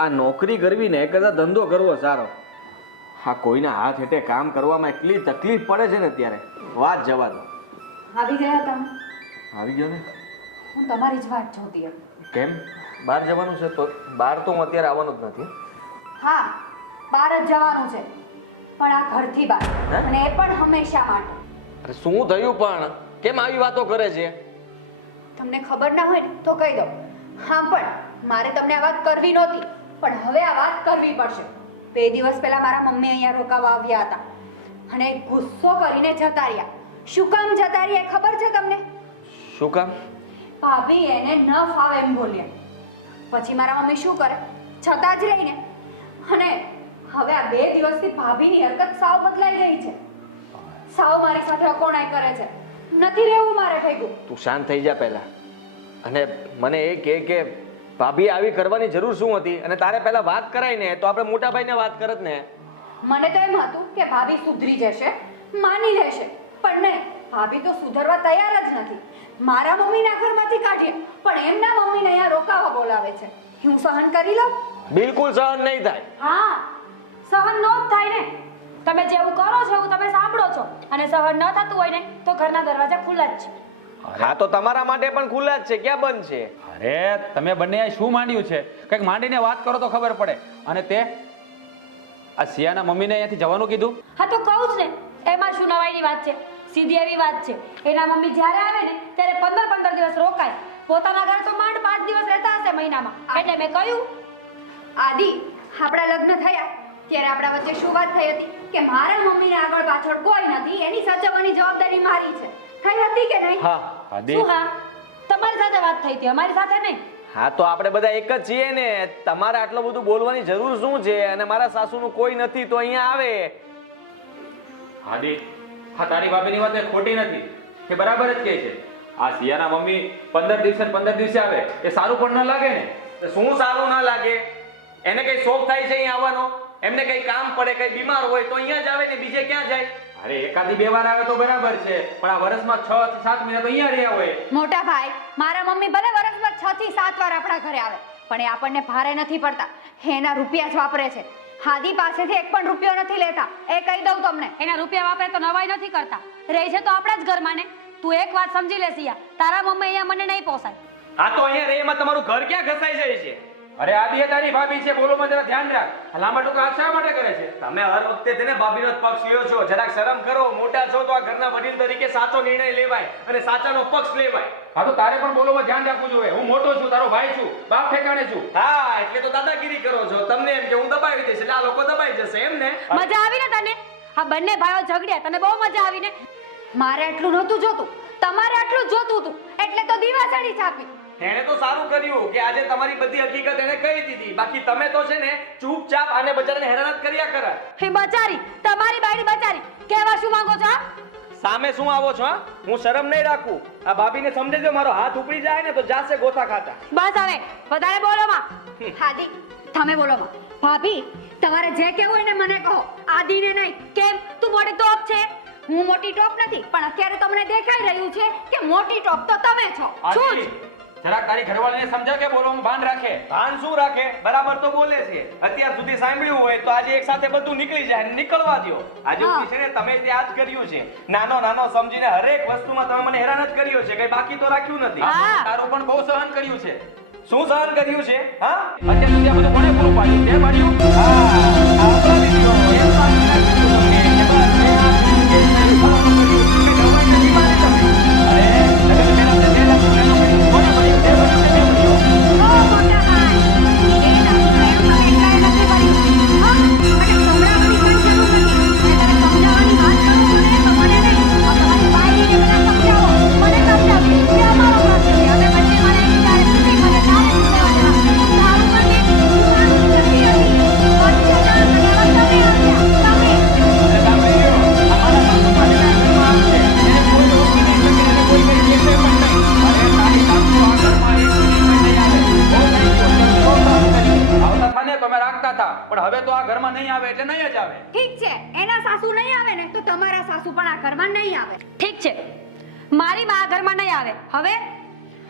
આ નોકરી કરવી ને એ કરતાં ધંધો કરવો સારો. હા, કોઈના હાથ હેઠે કામ કરવામાં એટલી તકલીફ પડે છે ને અત્યારે વાત જવા દો. આવી ગયા તમે? આવી ગયો ને. હું તમારી જ વાત જોતી હતી. કેમ બહાર જવાનું છે? તો બહાર તો હું અત્યારે આવવાનું જ નથી. હા, બહાર જ જવાનું છે પણ આ ઘરથી બહાર. હે? અને એ પણ હંમેશા માટે. અરે શું થયું પણ? કેમ આવી વાતો કરે છે? તમને ખબર ના હોય ને તો કહી દો. હા, પણ મારે તમને આ વાત કરવી નહોતી પણ હવે આ વાત કરવી પડશે. 2 દિવસ પહેલા મારા મમ્મી અહીંયા રોકાવા આવ્યા હતા અને ગુસ્સો કરીને જતા રહ્યા. શું કામ જતા રહ્યા ખબર છે તમને? શું કામ? ભાભી એને ન ફાવે એમ બોલ્યા. પછી મારા મમ્મી શું કરે? છતાં જ રહીને. અને હવે આ 2 દિવસથી ભાભીની હરકત સાવ બદલાઈ ગઈ છે. સાવ મારી સાથે અકોણાઈ કરે છે. નથી રહેવું મારે ભેગું. તું શાંત થઈ જા પહેલા અને મને એ કે ભાભી આવી કરવાની જરૂર શું હતી? અને તારે પહેલા વાત કરાય ને તો આપણે મોટા ભાઈને વાત કરત ને. મને તો એમ હતું કે ભાભી સુધરી જશે, માની લેશે, પણ નહીં, ભાભી તો સુધરવા તૈયાર જ નથી. મારા મમ્મીના ઘરમાંથી કાઢ્યા, પણ એમના મમ્મીને અહીંયા રોકાવા બોલાવે છે. હું સહન કરી લઉં? બિલકુલ સહન નહીં થાય. હા, સહન નો જ થાય ને. તમે જેવું કરો છો એવું તમે સાંભળો છો, અને સહન ન થતું હોય ને તો ઘરના દરવાજા ખુલ્લા જ છે. હા તો તમારા માટે પણ ખુલ્લા જ છે, ક્યાં બંધ છે? અરે તમે બંને આ શું માંડ્યું છે? કંઈક માંડીને વાત કરો તો ખબર પડે. અને તે આ સિયાના મમ્મીને અહીંયાથી જવાનું કીધું? હા તો કહું જ ને, એમાં શું નવાઈની વાત છે? સીધી એવી વાત છે, એના મમ્મી જ્યારે આવે ને ત્યારે 15 દિવસ રોકાય. પોતાના ઘરે તો માંડ 5 દિવસ રહેતા હશે મહિનામાં. એટલે મેં કહ્યું, આદિ, આપણા લગ્ન થયા ત્યારે આપણા વચ્ચે શું વાત થઈ હતી કે મારા મમ્મીને આગળ પાછળ કોઈ નથી, એની સાચવવાની જવાબદારી મારી છે. થઈ હતી કે નહીં? હા આદિ, શું હા? તમારી સાથે વાત થઈ હતી, અમારી સાથે નહીં. હા તો આપણે બધા એક જ છીએ ને. તમારે આટલું બધું બોલવાની જરૂર શું છે? અને મારા સાસુનું કોઈ નથી તો અહીંયા આવે. આદિ, હા તારી ભાભીની વાત એ ખોટી નથી, એ બરાબર જ કહે છે. આ સિયાના મમ્મી 15 દિવસે આવે એ સારું પણ ન લાગે ને. તો શું સારું ના લાગે? એને કઈ શોખ થાય છે અહીંયા આવવાનો? એમને કઈ કામ પડે, કઈ બીમાર હોય તો અહીંયા જ આવે ને, બીજે ક્યાં જાય? અરે એકાદી 2 વાર આવે તો બરાબર છે, પણ આ વર્ષમાં 6 થી 7 મહિના તો અહીંયા રહ્યા હોય. મોટા ભાઈ, મારા મમ્મી ભલે વર્ષમાં 6 થી 7 વાર આપણા ઘરે આવે, પણ એ આપણને ભારે નથી પડતા. એના રૂપિયા જ વાપરે છે. હાદી પાસેથી એક પણ રૂપિયો નથી લેતા, એ કહી દઉં તમને. એના રૂપિયા વાપરે તો નવાઈ નથી કરતા. રહે છે તો આપણા જ ઘરમાં ને. તું એક વાત સમજી લે સિયા, તારા મમ્મી અહીંયા મને નહીં પોસાય. આ તો અહીંયા રેમાં તમારું ઘર ક્યાં ઘસાઈ જાય છે? અરે આદિ એ તારી ભાભી છે, બોલોમાં જરા ધ્યાન રાખ. આ લાંબા ટૂંકા હાથ શા માટે કરે છે? તમે હર વખતે તેને ભાભીનો જ પક્ષ લ્યો છો. જરાક શરમ કરો. મોટા છો તો આ ઘરના વડીલ તરીકે સાચો નિર્ણય લેવાય અને સાચાનો પક્ષ લેવાય. હા તો તારે પણ બોલોમાં ધ્યાન રાખવું જોઈએ. હું મોટો છું, તારો ભાઈ છું, બાપ ઠેકાણે છું. હા એટલે તો દાદાગીરી કરો છો. તમને એમ કે હું દબાવી દઈશ એટલે આ લોકો દબાઈ જશે એમ ને? મજા આવી ને તને? આ બંને ભાઈઓ ઝઘડ્યા, તને બહુ મજા આવી ને? મારે આટલું નહોતું જોતું, તમારે આટલું જોતું હતું, એટલે તો દીવાસળી છાપી. એણે તો સારું કર્યું કે આજે તમારી બધી હકીકત એને કહી દીધી. બાકી તમે તો છે ને ચૂપચાપ આને બચારાને હેરાન જ કર્યા કરા. હે બચારી, તમારી બાયડી બચારી. કહેવા શું માંગો છો? સામે શું આવો છો? હા, હું શરમ નહીં રાખું. આ ભાભીને સમજજો, મારો હાથ ઉપડી જાય ને તો જાશે ગોથા ખાતા. બસ હવે વધારે બોલો માં. હાદી, તમે બોલો માં. ભાભી, તમારે જે કહેવું હોય ને મને કહો, આદિને નહીં. કેમ? તું મોટી ટોપ છે, હું મોટી ટોપ નથી, પણ અત્યારે તમને દેખાઈ રહ્યું છે કે મોટી ટોપ તો તમે છો. શું આદિ, જરાક તારી ઘરવાળીને સમજા કે બોલવામાં ભાન રાખે. ભાન શું રાખે? બરાબર તો બોલે છે. અત્યાર સુધી સાંભળ્યું હોય તો આજે એક સાથે બધું નીકળી જાય. નીકળવા દ્યો. આજે ઉભી છે ને તમે જે આજ કર્યું છે, નાનો નાનો સમજીને હરેક વસ્તુમાં તમે મને હેરાન જ કર્યો છે. કઈ બાકી તો રાખ્યું નથી. હા. તારું પણ બહુ સહન કર્યું છે. શું સહન કર્યું છે? હા, અત્યાર સુધી આ બધું કોણે પૂરું પાડ્યું? તે પાડ્યું? હા, આપણા દીકરો એમ સાચું નાખ્યું તમને કે બસ મેં આ કર્યું, કે મેં ફલાણું કર્યું, મેં જમાઈને બીમારી તમે. અરે લગ્ન પહેલા તે 2 લાખ રૂપિયાનું કર્યું. કોને ભર્યું? તે ભર્યું કે મેં ભર્યું? ઓ મોટા ભાઈ, એ લાખનું તમે એકલાએ નથી ભર્યું. હા, અને સંભળાવવાની કોઈ જરૂર નથી. અને તમે સમજાવવાની વાત કરો મને તો મને નહીં. આ તમારી બાઈને બધા સમજાવો. મને સમજાવો. એ અમારો પ્રશ્ન છે. અમે બંને મળે ત્યારે પૂરી કરે તારે શું લેવા દેવા. તારું બંને હું માનું નથી હતી. વચ્ચે ના મને તમે આવ્યા. તમે અરે સાંભળી લ્યો, અમારા સાસુ પાટીના ઘરમાં આવશે. એને કોઈ રોકી નહીં શકે, એને કોઈ કઈ કહેશે પણ નહીં. અરે તારી સાસુ આ ઘરમાં એક મિનિટ નહીં આવે. બહુ થઈ ગયું. તમે બહુ સારું કર્યું. આવતા હતા ને તો અમે રાખતા હતા, પણ હવે તો આ ઘરમાં નહીં આવે એટલે નહીં જ આવે. ઠીક છે, એના સાસુ નહીં આવે ને તો તમારા સાસુ પણ આ ઘરમાં નહીં આવે. ઠીક છે, મારી માં આ ઘરમાં નહીં આવે. હવે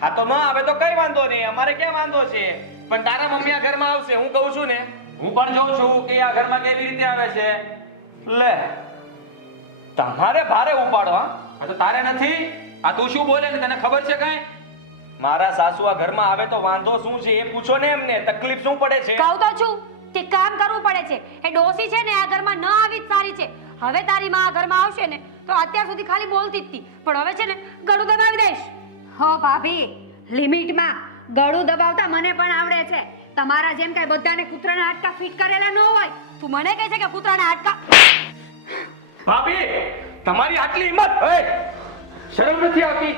હા તો ન આવે તો કઈ વાંધો નહીં. અમારે ક્યાં વાંધો છે? પણ તારા મમ્મી આ ઘરમાં આવશે. હું કહું છું ને. હું પણ જોઉં છું કે આ ઘરમાં કેવી રીતે આવે છે. લે, તમારે ભારે ઉપાડો. હા, આ તો તારે નથી. આ તું શું બોલે ને તને ખબર છે કઈ? મારા સાસુ આ ઘરમાં આવે તો વાંધો શું છે એ પૂછો ને એમને. તકલીફ શું પડે છે? કહું તો છું કે કામ કરવું પડે છે. એ ડોસી છે ને આ ઘરમાં ન આવી જ સારી છે. હવે તારી માં આ ઘરમાં આવશે ને તો અત્યાર સુધી ખાલી બોલતી જ હતી, પણ હવે છે ને ગળું દબાવી દઈશ. હો ભાભી, લિમિટમાં. ગળું દબાવતા મને પણ આવડે છે. તમારા જેમ કઈ બધાને કૂતરાના હાડકા ફિટ કરેલા ન હોય. તું મને કહે છે કે કૂતરાના હાડકા? ભાભી, તમારી આટલી હિંમત! શરમ નથી આવતી?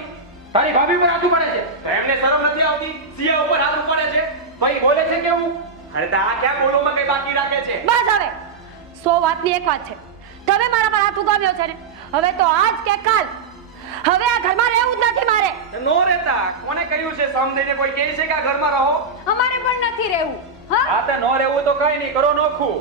તારી ભાભી પર હાથ પડે છે. એમને શરમ નથી આવતી? સિયા ઉપર હાથ પડે છે. ભાઈ બોલે છે કેવું? અરે તો આ ક્યાં બોલોમાં કઈ બાકી રાખે છે? બસ હવે 100 વાતની એક વાત છે. તમે મારા પર હાથ ઉગામ્યો છે ને, હવે તો આજ કે કાલ હવે આ ઘરમાં રહેવું જ નથી મારે. નો રહેતા. કોને કહ્યું છે સમજીને કોઈ કહે છે કે આ ઘરમાં રહો? અમારે પણ નથી રહેવું. હા આ તો ન રહેવું તો કઈ નહીં, કરો નોખું.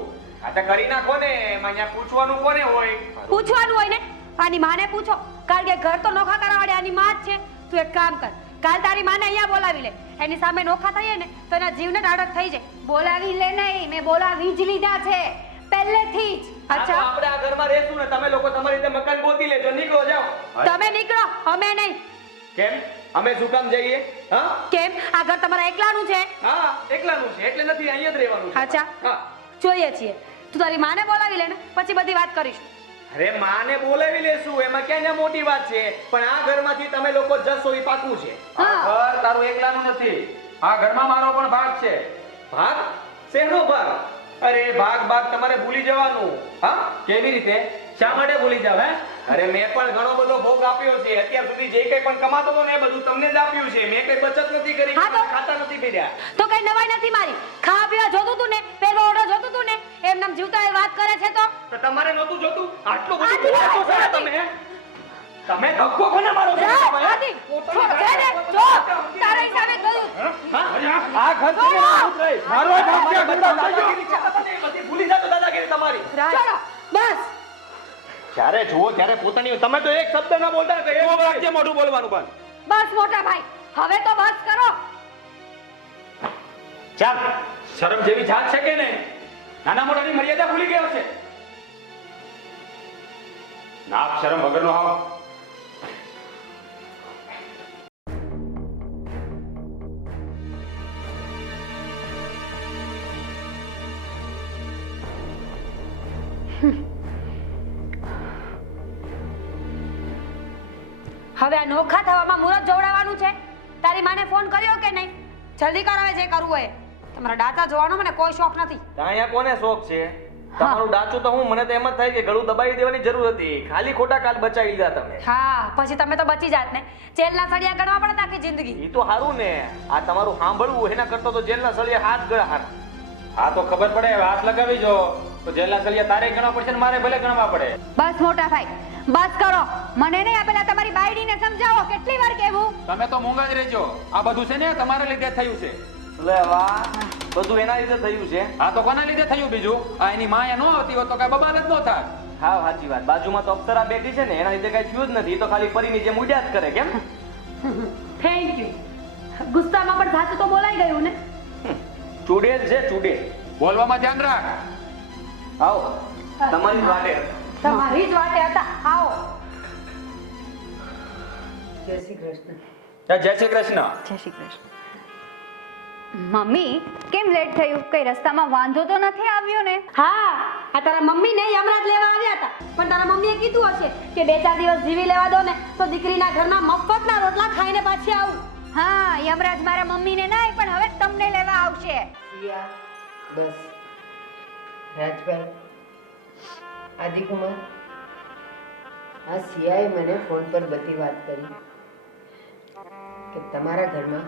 આ તો કરી નાખો ને. એમાં અહીંયા પૂછવાનું કોને હોય? પૂછવાનું હોય ને આની માને પૂછો, કારણ કે ઘર તો નોખા કરાવડે આની માં જ છે. તું એક કામ કર, કાલ તારી માને અહીંયા બોલાવી લે. એની સામે નોખા થઈએ ને તો એના જીવને ટાઢક થઈ જાય. બોલાવી લે નહીં, મેં બોલાવી જ લીધા છે પહેલેથી જ. અચ્છા આપણે આ ઘરમાં રહેશું ને, તમે લોકો તમારી રીતે મકાન ગોતી લેજો. નીકળો જાઓ. તમે નીકળો, અમે નહીં. કેમ? અમે શું કામ જઈએ? હા કેમ? આ ઘર તમારા એકલાનું છે? હા એકલાનું છે એટલે નથી, અહીંયા જ રહેવાનું છે. અચ્છા હા. જોઈએ છીએ. તું તારી માને બોલાવી લે ને, પછી બધી વાત કરીશું. અરે માને બોલાવી લેશું, એમાં ક્યાં મોટી વાત છે. પણ આ ઘરમાંથી તમે લોકો જશો એ પાકું છે. આ ઘર તારું એકલાનું નથી, આ ઘરમાં મારો પણ ભાગ છે. ભાગ? શેનો ભાગ? અરે ભાગ તમારે ભૂલી જવાનું. હા કેવી રીતે? શા માટે ભૂલી જાવ? હે? અરે મેં પણ ઘણો બધો ભોગ આપ્યો છે. અત્યાર સુધી જે કંઈ પણ કમાતો હતો ને એ બધું તમને જ આપ્યું છે. મેં કઈ બચત નથી કરી, હા તો? ખાતા નથી પીડ્યા. તો કઈ નવાઈ નથી મારી. ખાવા પીવા જોતું તું ને, પેલો ઓર્ડર જોતું તું ને, એમ નામ જીવતા એ વાત કરે છે તો તો તમારે નહોતું જોતું? આટલું બધું આદિ, બોલાતો છો ને આદિ. તમે? તમે ધક્કો કોને મારો છો? જા, તમે? આદિ, પોતાની છોડ, જા ને, જો, તારા હિસાબે કહ્યું. આ ઘર છે ને, છોડો. ભૂત રહી. મારો ભાગ છે, બધા દાદાગીરી છે. તમે બધી ભૂલી જાતો દાદાગીરી તમારી. ચલો, બસ. જ્યારે જુઓ ત્યારે પોતાની, તમે તો એક શબ્દ ના બોલતા કે એક વાક્ય મોઢું બોલવાનું બંધ. બસ મોટા ભાઈ, હવે તો બસ કરો. ચાલ. શરમ જેવી જાત છે કે નહીં? નાના મોટાની મર્યાદા ભૂલી ગયો છે. નાક શરમ વગરનો હાવ. હવે આ નોખા થવામાં મુહૂર્ત જોડાવાનું છે. તારી માને ફોન કર્યો કે નહીં? જલ્દી કર હવે જે કરવું હોય. તમારા દાતા જોવાનો મને કોઈ શોખ નથી. અહીંયા કોને શોખ છે? તમારું ડાચું તો હું, મને તો એમ જ થાય કે ગળું દબાવી દેવાની જરૂર હતી. ખાલી ખોટા કાલ બચાવી લીધા તમે. હા, પછી તમે તો બચી જાત ને. જેલના સળિયા ગણવા પડે આખી જિંદગી. એ તો સારું ને. આ તમારું સાંભળવું એના કરતા તો જેલના સળિયા હાથ ગળા હારા. હા તો ખબર પડે, હાથ લગાવી જો તો જેલના સળિયા તારે ગણવા પડશે ને મારે ભલે ગણવા પડે. બસ મોટા ભાઈ, બસ કરો. મને નહીં આપેલા તમારી બાયડીને સમજાવો. કેટલી વાર કહેવું? તમે તો મૂંગા જ રહેજો. આ બધું છે ને તમારા લીધે થયું છે. લે વાહ, બધું એના લીધે થયું છે. આ તો કોના લીધે થયું બીજું? આ એની માયા ન આવતી હોત તો કઈ બબાલ જ ન થાત. હા સાચી વાત. બાજુમાં તો અપ્સરા બેઠી છે ને, એના લીધે કઈ થયું જ નથી. એ તો ખાલી પરીની જેમ ઉડ્યા જ કરે. કેમ? Thank you. ગુસ્સામાં પણ સાચું તો બોલાઈ ગયું ને. ચૂડેલ છે ચૂડેલ. બોલવામાં ધ્યાન રાખ. આવો તમારી જ વાટે. તમારી જ વાટે હતા. આવો. જય શ્રી કૃષ્ણ. જય શ્રી કૃષ્ણ. જય શ્રી કૃષ્ણ. મમ્મી, કેમ લેટ થયું? કઈ રસ્તામાં વાંધો તો નથી આવ્યો ને? હા, આ તારા મમ્મી ને હમણાં જ લેવા આવ્યા હતા. પણ તારા મમ્મીએ કીધું હશે કે 2-4 દિવસ જીવી લેવા દો ને તો દીકરીના ઘરના મફતના રોટલા ખાઈને પાછી આવું. હા, યમરાજ મારા મમ્મીને નહીં, પણ હવે તમને લેવા આવશે. સિયા, બસ. રાજભાઈ, આદિકુમાર, આ સિયાએ મને ફોન પર બધી વાત કરી કે તમારા ઘરમાં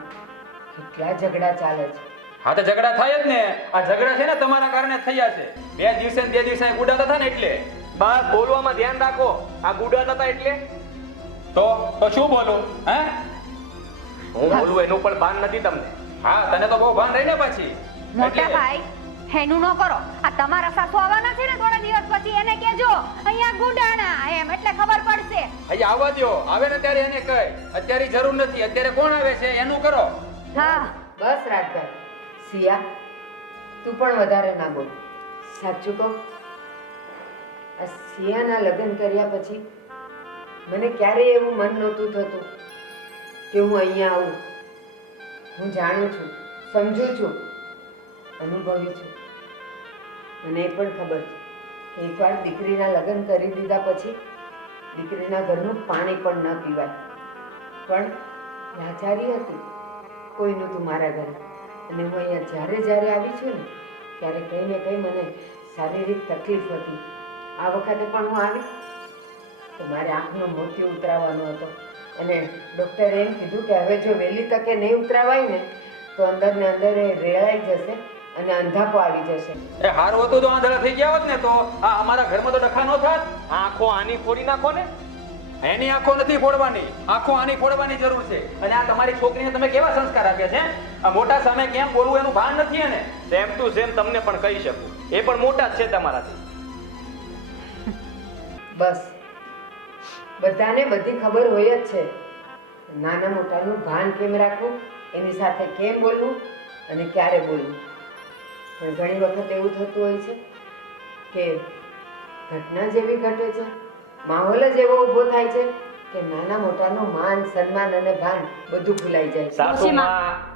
કેટલા ઝઘડા ચાલે છે. હા તો ઝઘડા થાય જ ને. આ ઝઘડા છે ને તમારા કારણે થયા છે. 2 દિવસે ને 2 દિવસે ગુડાતા હતા ને એટલે. બસ બોલવામાં ધ્યાન રાખો. આ ગુડા હતા એટલે તો શું બોલું? હે? હું બોલું એનું પણ ભાન નથી તમને. હા તને તો બહુ ભાન રહી ને પાછી. મોટા એટલે- ભાઈ, એનું ન કરો. આ તમારા સાસુ આવવાના છે ને થોડા દિવસ પછી, એને કહેજો અહીંયા ગુડાણા એમ, એટલે ખબર પડશે. અહીંયા આવવા દ્યો. આવે ને ત્યારે એને કહે અત્યારે જરૂર નથી, અત્યારે કોણ આવે છે એનું કરો. હા, બસ રાજભાઈ. સિયા, તું પણ વધારે ના બોલ. સાચું કહું, આ સિયાના લગ્ન કર્યા પછી મને ક્યારેય એવું મન નહોતું થતું કે હું અહીંયા આવું. હું જાણું છું, સમજુ છું, અનુભવી છું. મને એ પણ ખબર છે કે એકવાર દીકરીના લગ્ન કરી દીધા પછી દીકરીના ઘરનું પાણી પણ ન પીવાય. પણ લાચારી હતી, કોઈ નહોતું મારા ઘરે. અને હું અહીંયા જ્યારે આવી છું ને ત્યારે કંઈ ને કંઈ મને શારીરિક તકલીફ હતી. આ વખતે પણ હું આવી તો મારે આંખનો મોતિયો ઉતરાવવાનો હતો અને ડૉક્ટરે એમ કીધું કે હવે જો વહેલી તકે નહીં ઉતરાવાય ને તો અંદર ને અંદર એ રેળાઈ જશે અને અંધાપો આવી જશે. એ હારું હતું તો આંધળા થઈ ગયા હોત ને તો આ અમારા ઘરમાં તો ડખા ન થાત. આંખો આની ફોડી નાખો ને. એની આંખો નથી ફોડવાની, આંખો આની ફોડવાની જરૂર છે. અને આ તમારી છોકરીને તમે કેવા સંસ્કાર આપ્યા છે? આ મોટા સામે કેમ બોલવું એનું ભાન નથી એને. સેમ ટુ સેમ તમને પણ કહી શકું, એ પણ મોટા જ છે તમારાથી. બસ બધાને બધી ખબર હોય જ છે. નાના મોટાનું ભાન કેમ રાખવું, એની સાથે કેમ બોલવું અને ક્યારે બોલવું. પણ ઘણી વખત એવું થતું હોય છે કે ઘટના જેવી ઘટે છે, માહોલ જ એવો ઊભો થાય છે કે નાના મોટાનું માન સન્માન અને ભાન બધું ભૂલાઈ જાય છે. સાસુમાં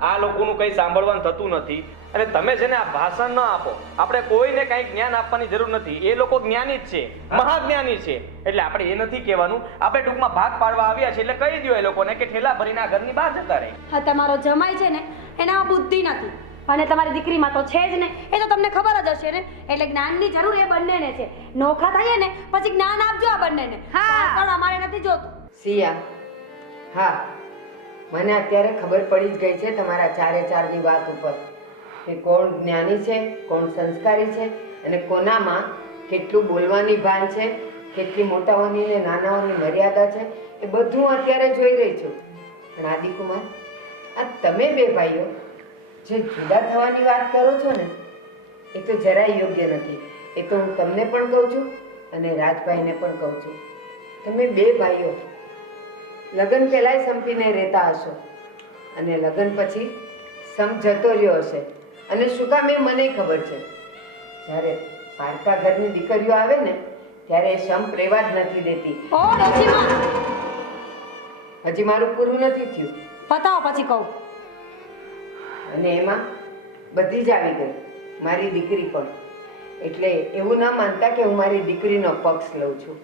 આ લોકોનું કંઈ સાંભળવાનું થતું નથી. અને તમે છે ને આ ભાષણ ન આપો. આપણે કોઈને કંઈ જ્ઞાન આપવાની જરૂર નથી. એ લોકો જ્ઞાની જ છે, મહાજ્ઞાની છે. એટલે આપણે એ નથી કહેવાનું. આપણે ટૂંકમાં ભાગ પાડવા આવ્યા છે એટલે કહી દો એ લોકોને કે ઠેલા ભરીને આ ઘરની બહાર જતા રહે. હા, તમારો જમાઈ છે ને એનામાં બુદ્ધિ નથી અને તમારી દીકરીમાં તો છે જ ને. એ તો તમને ખબર જ હશે ને. એટલે જ્ઞાનની જરૂર એ બંનેને છે. નોખા થઈએ ને પછી જ્ઞાન આપજો આ બંનેને. હા. પણ અમારે નથી જોતું. સિયા, હા, મને અત્યારે ખબર પડી જ ગઈ છે તમારા ચારે ચારની વાત ઉપર કે કોણ જ્ઞાની છે, કોણ સંસ્કારી છે અને કોનામાં કેટલું બોલવાની ભાન છે, કેટલી મોટાઓની ને નાનાઓની મર્યાદા છે. એ બધું અત્યારે જોઈ રહી છું. પણ આદિકુમાર, આ તમે બે ભાઈઓ જે જુદા થવાની વાત કરો છો ને, એ તો જરાય યોગ્ય નથી. એ તો હું તમને પણ કહું છું અને રાજભાઈને પણ કહું છું. તમે બે ભાઈઓ લગ્ન પહેલાંય સંપીને રહેતા હશો અને લગ્ન પછી સમ જતો રહ્યો હશે. અને શું કામ એ મને ખબર છે. જ્યારે પારકા ઘરની દીકરીઓ આવે ને ત્યારે એ સંપ રહેવા જ નથી દેતી. ઓ ડોશીમાં, હજી મારું પૂરું નથી થયું. પતાવો પછી કહું. અને એમાં બધી જ આવી ગઈ, મારી દીકરી પણ. એટલે એવું ના માનતા કે હું મારી દીકરીનો પક્ષ લઉં છું.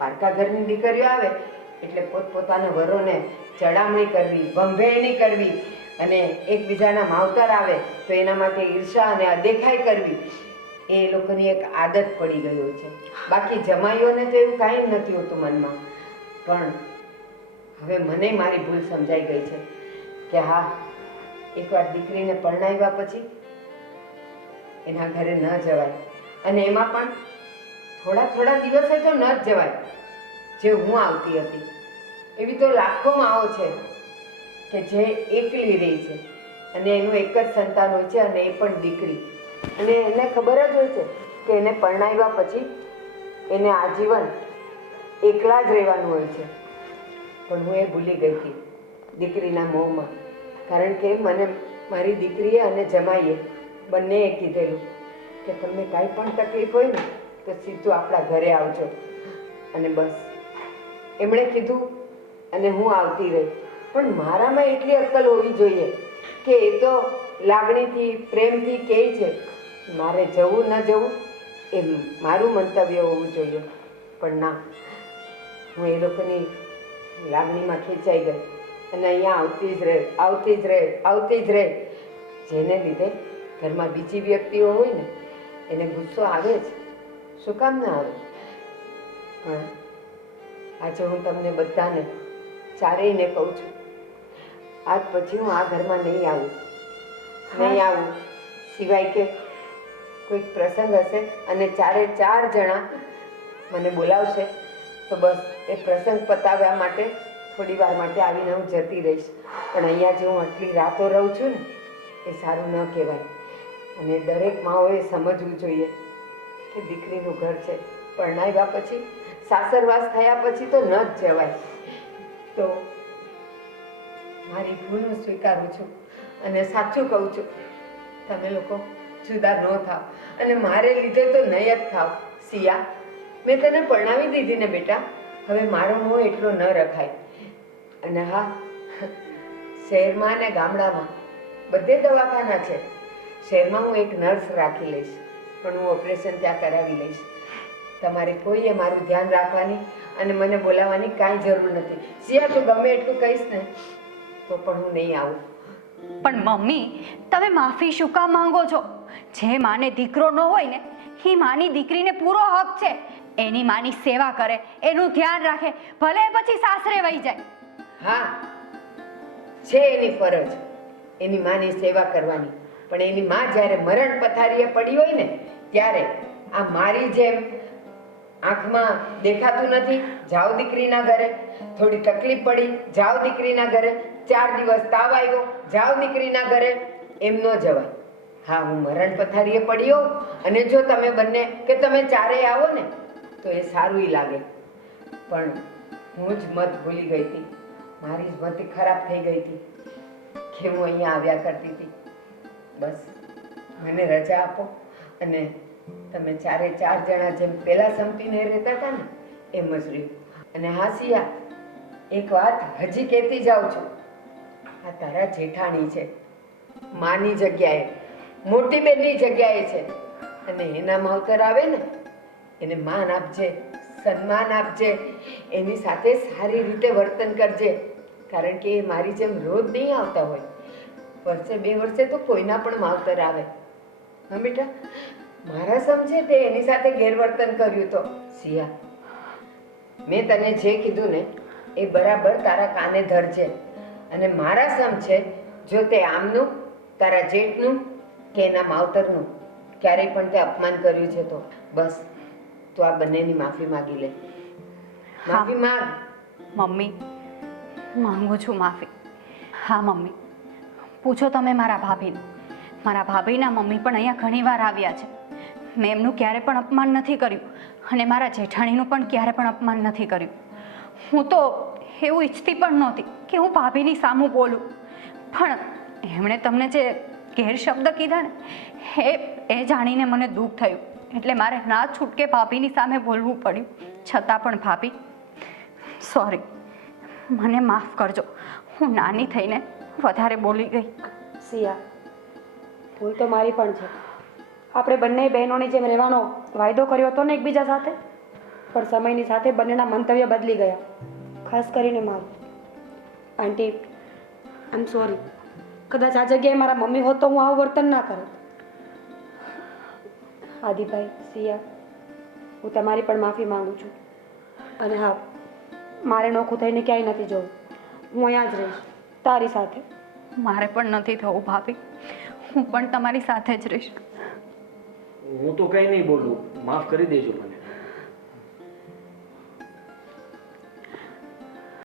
પારકા ઘરની દીકરીઓ આવે એટલે પોતપોતાના વરોને ચડામણી કરવી, ભંભેરણી કરવી અને એકબીજાના માવતર આવે તો એના માટે ઈર્ષા અને અદેખાઈ કરવી, એ લોકોની એક આદત પડી ગઈ હોય છે. બાકી જમાઈઓને તો એવું કાંઈ જ નથી હોતું મનમાં. પણ હવે મને મારી ભૂલ સમજાઈ ગઈ છે કે હા, એકવાર દીકરીને પરણાવ્યા પછી એના ઘરે ન જવાય. અને એમાં પણ થોડા થોડા દિવસે તો ન જ જવાય. જે હું આવતી હતી એવી તો લાખો માઓ છે કે જે એકલી રહી છે અને એનું એક જ સંતાન હોય છે અને એ પણ દીકરી. અને એને ખબર જ હોય છે કે એને પરણાવ્યા પછી એને આજીવન એકલા જ રહેવાનું હોય છે. પણ હું એ ભૂલી ગઈ હતી દીકરીના મોહમાં. કારણ કે મને મારી દીકરીએ અને જમાઈએ બંનેએ કીધેલું કે તમને કાંઈ પણ તકલીફ હોય ને તો સીધું આપણા ઘરે આવજો. અને બસ એમણે કીધું અને હું આવતી રહી. પણ મારામાં એટલી અક્કલ હોવી જોઈએ કે એ તો લાગણીથી પ્રેમથી કહે છે, મારે જવું ન જવું એ મારું મંતવ્ય હોવું જોઈએ. પણ ના, હું એ લોકોની લાગણીમાં ખેંચાઈ ગઈ અને અહીંયા આવતી જ રહે. જેને લીધે ઘરમાં બીજી વ્યક્તિઓ હોય ને એને ગુસ્સો આવે જ. શું કામ ના આવે? પણ આજે હું તમને બધાને ચારેયને કહું છું, આજ પછી હું આ ઘરમાં નહીં આવું. સિવાય કે કોઈક પ્રસંગ હશે અને ચારે ચાર જણા મને બોલાવશે તો બસ એ પ્રસંગ પતાવ્યા માટે થોડી વાર માટે આવીને હું જતી રહીશ. પણ અહીંયા જે હું આટલી રાતો રહું છું ને એ સારું ન કહેવાય. અને દરેક માઓએ સમજવું જોઈએ કે દીકરીનું ઘર છે. પરણાવ્યા પછી, સાસરવાસ થયા પછી તો ન જ જવાય. તો મારી ભૂલ હું સ્વીકારું છું અને સાચું કહું છું, તમે લોકો જુદા ન થાવ અને મારે લીધે તો નહીં જ થાવ. સિયા, મેં તને પરણાવી દીધી ને બેટા, હવે મારો મોહ એટલો ન રખાય. અને હા, શહેરમાં ને ગામડામાં બધે દવાખાના છે. શહેરમાં હું એક નર્સ રાખી લઈશ, પણ હું ઓપરેશન ત્યાં કરાવી લઈશ. તમારે કોઈએ મારું ધ્યાન રાખવાની અને મને બોલાવવાની કાંઈ જરૂર નથી. સિયા, તું ગમે એટલું કહીશ ને તો પણ હું નહીં આવું. પણ મમ્મી, તમે માફી શું કામ માંગો છો? જે માને દીકરો ન હોય ને એ માની દીકરીને પૂરો હક છે. એની માની સેવા કરે, એનું ધ્યાન રાખે, ભલે પછી સાસરે વહી જાય. હા, છે એની ફરજ, એની માની સેવા કરવાની. પણ એની માં જ્યારે મરણ પથારીએ પડી હોય ને ત્યારે આ મારી જેમ આંખમાં દેખાતું નથી, જાઓ દીકરીના ઘરે, થોડી તકલીફ પડી, જાઓ દીકરીના ઘરે, 4 દિવસ તાવ આવ્યો, જાઓ દીકરીના ઘરે, એમ ન જવાય. હા, હું મરણ પથારીએ પડી હોઉં અને જો તમે બંને કે તમે ચારેય આવો ને તો એ સારું લાગે. પણ હું જ મત ભૂલી ગઈ હતી, મારી જ મતિ ખરાબ થઈ ગઈ હતી કે હું અહીંયા આવ્યા કરતી હતી. બસ મને રજા આપો અને તમે 4 જણા જેમ પહેલા સંપીને રહેતા હતા ને એમ જ રહ્યું. અને હા સિયા, એક વાત હજી કહેતી જાઉં છું, આ તારા જેઠાણી છે, માની જગ્યાએ, મોટી બેનની જગ્યાએ છે. અને એના માવતર આવે ને એને માન આપજે, સન્માન આપજે, એની સાથે સારી રીતે વર્તન કરજે. કારણ કે એ મારી જેમ રોજ નહીં આવતા હોય, વર્ષે 2 વર્ષે તો કોઈના પણ માવતર આવે. હા બેટા, મારા સમજે તે એની સાથે ગેરવર્તન કર્યું તો સિયા, મેં તને જે કીધું ને એ બરાબર તારા કાને ધરજે. અને મારા સમ છે, જો તે આમનું, તારા જેઠનું કે એના માવતરનું ક્યારેય પણ તે અપમાન કર્યું છે તો બસ તું આ બંનેની માફી માંગી લે. માફી માંગ. મમ્મી, માંગુ છું માફી. હા મમ્મી, પૂછો તમે મારા ભાભીને. મારા ભાભીના મમ્મી પણ અહીંયા ઘણીવાર આવ્યા છે. મેં એમનું ક્યારે પણ અપમાન નથી કર્યું અને મારા જેઠાણીનું પણ ક્યારે પણ અપમાન નથી કર્યું. હું તો એવું ઈચ્છતી પણ નહોતી કે હું ભાભીની સામું બોલું, પણ એમણે તમને જે ગેરશબ્દ કીધા ને એ જાણીને મને દુઃખ થયું, એટલે મારે ના છૂટકે ભાભીની સામે બોલવું પડ્યું. છતાં પણ ભાભી, સોરી, મને માફ કરજો. હું નાની થઈને વધારે બોલી ગઈ. સિયા, ભૂલ તો મારી પણ છે. આપણે બંને બહેનોની જેમ રહેવાનો વાયદો કર્યો હતો ને એકબીજા સાથે, પણ સમયની સાથે બંનેના મંતવ્ય બદલી ગયા, ખાસ કરીને મારું. આંટી, આઈ એમ સોરી. કદાચ આ જગ્યાએ મારા મમ્મી હોત તો હું આવું વર્તન ના કરત. આદિભાઈ, સિયા, હું તમારી પણ માફી માંગુ છું. અને હા, મારે નોખું થઈને ક્યાંય નથી જવું. હું અહીંયા જ રહીશ તારી સાથે. મારે પણ નથી થવું ભાભી, હું પણ તમારી સાથે જ રહીશ. હું તો કંઈ નહીં બોલું, માફ કરી દેજો મને.